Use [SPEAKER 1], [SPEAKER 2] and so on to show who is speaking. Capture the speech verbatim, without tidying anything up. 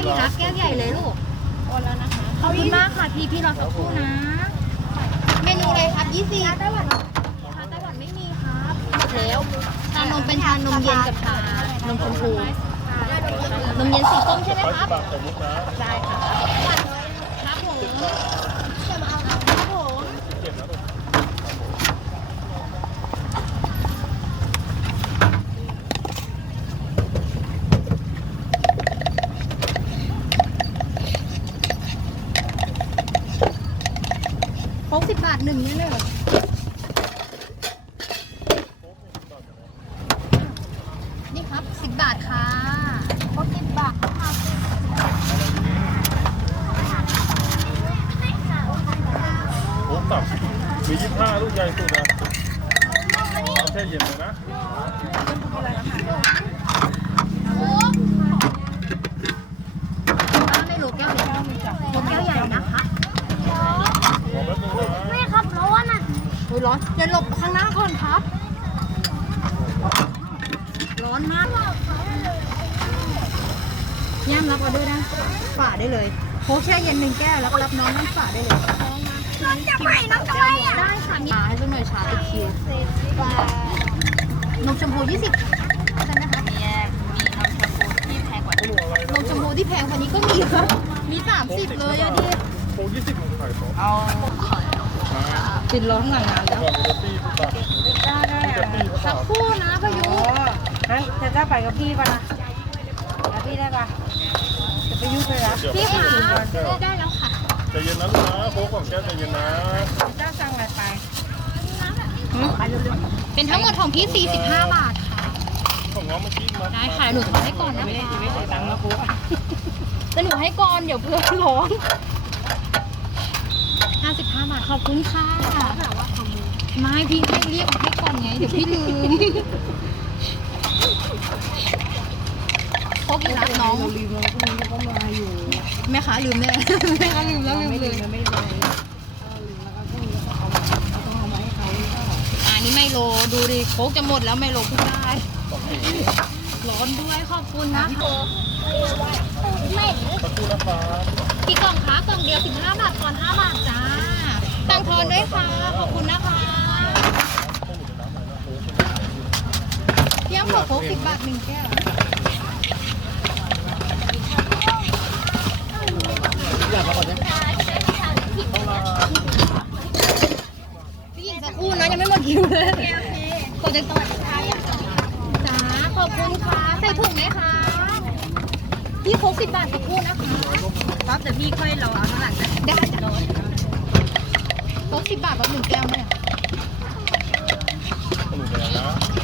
[SPEAKER 1] ที่รักแก้วใหญ่เลยลูกโอนแล้วนะคะขอบคุณมากค่ะพี่พี่รอสักครู่นะเมนูอะไรครับยี่สิบชาไต้หวันชาไต้หวันไม่มีครับหมดแล้วชานมเป็นชานมเย็นกับชานมชมพูนมเย็นสีส้มใช่ไหมครับได้ค่ะครับผมครับผมโค้กสิบบาทหนึ่งเนี่ยเลยนี่ครับสิบบาทค่ะโค้กสิบบาทค่ะ
[SPEAKER 2] โอ้ตับมียี่สิบห้าลูกใหญ่สุดนะเอาแช่เย็นเลยนะ
[SPEAKER 1] ไม่รู้แก้วใหญ่โค้กแก้วใหญ่นะคะ
[SPEAKER 2] บอกแป๊บนึงนะ
[SPEAKER 1] ไม่ครับร้อนอ่ะโอ้ยร้อนเดี๋ยวหลบข้างหน้าก่อนครับร้อนมากย่ำรับออเดอร์ได้ฝาได้เลยโค้กแช่เย็นหนึ่งแก้วแล้วก็รับน้องนั่งฝาได้เลยน้องจะไปน้องจะไปได้ค่ะมีชาให้สักหน่อยชาไอคิวนมชมพูยี่สิบใช่ไหมคะมีมีนมชมพูที่แพงกว่านมชมพูที่แพงกว่านี้ก็มีครับมีสามสิบเลยอะดิ
[SPEAKER 2] โค้กยี่สิบมันขายของ
[SPEAKER 1] เอาติดล้อข้างหลังงานแล้ว
[SPEAKER 2] ก่อนมีตี้ป่ะ
[SPEAKER 3] ได้ได้
[SPEAKER 2] มี
[SPEAKER 3] อะ
[SPEAKER 2] ตี้ป่ะ
[SPEAKER 1] สักครู่นะพายุ
[SPEAKER 3] โอ้งั้นจะจะไปกับพี่ป่ะนะกับพี่ได้ป่ะจะไปยุ่งเลยนะ
[SPEAKER 2] เดี๋ยว
[SPEAKER 1] พี่คะได้แล้วค่ะ
[SPEAKER 2] ใจเย็นนะลูกนะโค้กของแก้วใจเย็นนะ
[SPEAKER 3] เจ้าสั่งอะไรไป
[SPEAKER 1] เป็นทั้งหมดของพี่สี่สิบห้าบาทค่ะ
[SPEAKER 2] ของน้องเมื่อกี้มา
[SPEAKER 1] ได้ค่ะหนูขอให้ก่อนนะคะ
[SPEAKER 3] ไม่ได้ตังค์นะครู
[SPEAKER 1] แต่หนูให้ก่อนเดี๋ยวเพื่อนร้อนห้าสิบห้าบาทขอบคุณค่ะไม่พี่ให้เรียกให้ก่อนไงเดี๋ยวพี่ลืมพกอีกรับน้อง
[SPEAKER 3] ลืมแล้วพรุ่งนี้ก็มาอยู่
[SPEAKER 1] แม่ค้าลืมแน่แม่ค้าลืมแล้วลืม
[SPEAKER 3] ไม่
[SPEAKER 1] เล
[SPEAKER 3] ลื
[SPEAKER 1] ย
[SPEAKER 3] มไม่เลยลืมแล้วก็พรุ่งนี้ก็เอามาต้องเอามาให้เขาก็
[SPEAKER 1] อ่านี่ไมโลดูดิโค้กจะหมดแล้วไมโลเพิ่งได้ร้อนด้วยขอบคุณนะไม่
[SPEAKER 2] สักครู่นะครับ
[SPEAKER 1] กี่กล่องคะกล่องเดียวสิบห้าบาทก่อนห้าบาทจ้าตังทอนด้วยค่ะขอบคุณนะคะเยี่ยมขอโค้กสิบบาทหนึ่งแก้วพี่หญิงสักครู่นะยังไม่หมดคิวเลยกดจะต่อจ้าขอบคุณค่ะใส่ถุงไหมคะพี่โค้กสิบบาทสักครู่นะคะ
[SPEAKER 3] รับแต่พี่ค่อยรอเอาข้างหลังนะ
[SPEAKER 1] ได้จ้ะโค้กสิบบาทรับหนึ่งแก้วไหม
[SPEAKER 2] สนุกเลยนะ